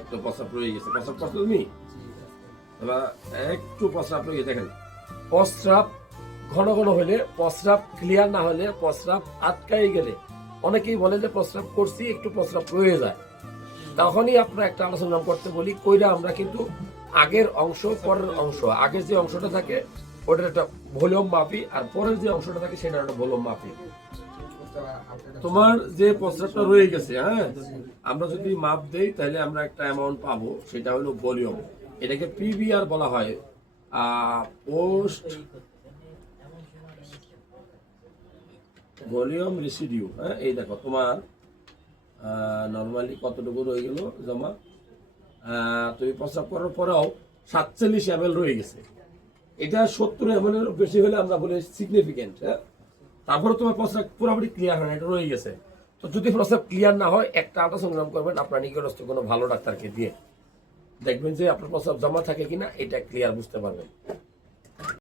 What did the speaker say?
একটু প্রস্রাব রয়ে গেছে, প্রস্রাব করছো তুমি? একটু প্রস্রাব রয়ে দেখেন, প্রস্রাব ঘন ঘন হলে, প্রস্রাব ক্লিয়ার না হলে, প্রস্রাব আটকাই গেলে, অনেকেই বলে যে প্রস্রাব করছি একটু প্রস্রাব রয়ে যায়, তখনই আপনার একটা আলোচনা করতে বলি কইরা আমরা কিন্তু আগের অংশ পরের অংশ, আগের যে অংশটা থাকে ওটার একটা ভলিউম মাপি, আর পরের যে অংশটা থাকে সেটার একটা ভলিউম মাপি। তোমার যে প্রস্রাবটা রয়ে গেছে, হ্যাঁ, আমরা যদি মাপ দেই তাহলে আমরা একটা অ্যামাউন্ট পাবো, সেটা হলো ভলিউম। এটাকে পিভিআর বলা হয়, পোস্ট ভলিউম রেসিডিউ। হ্যাঁ, এই দেখো তোমার নর্মালি কতটুকু রয়ে গেল জমা, তুমি প্রস্রাব করার পরেও 47 ml রয়ে গেছে। এটা 70 ml এর বেশি হলে আমরা বলি সিগনিফিকেন্ট। হ্যাঁ, তারপরে তোমার প্রস্রাব পুরোপুরি ক্লিয়ার হয় না, এটা রয়ে গেছে। তো যদি প্রস্রাব ক্লিয়ার না হয় একটা আল্ট্রাসাউন্ড করবেন আপনার নিকটস্থ কোনো ভালো ডাক্তারকে দিয়ে, দেখবেন যে আপনার প্রস্রাব জমা থাকে কিনা এটা ক্লিয়ার বুঝতে পারবেন।